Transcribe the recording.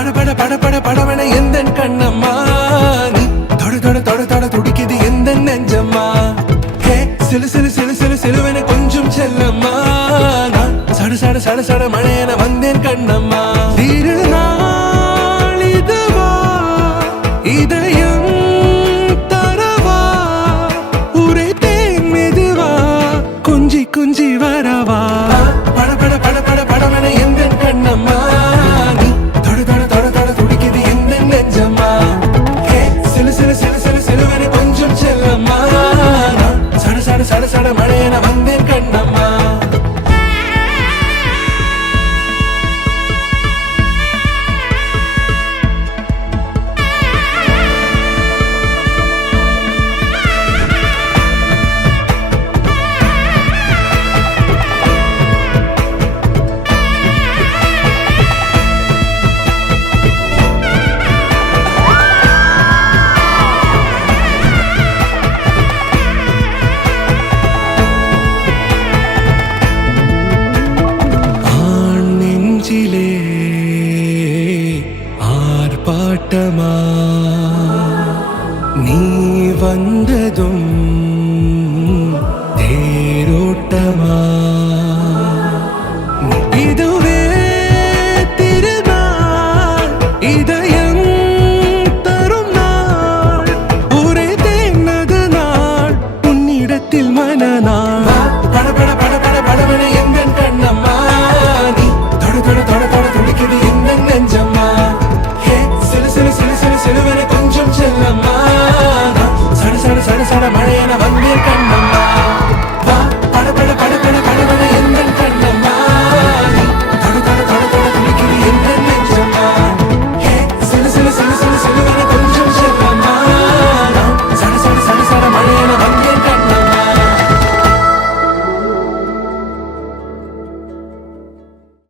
பட பட பட பட படவன எந்தன் கண்ணம்மா நீ தொட தொட தொட தொட துடிக்குது எந்த நெஞ்சம்மா ஹே சிலு சிலு சிலு சிலு சிலுவன கொஞ்சம் செல்லம்மா நான் சட சட சட சட மழையன வந்தேன் கண்ணம்மா திருநாள் இதுவா இதயம் தரவா உரைத்தேன் மெதுவா குஞ்சி குஞ்சி வரவா பட பட பட பட படவன எந்தன் கண்ணம்மா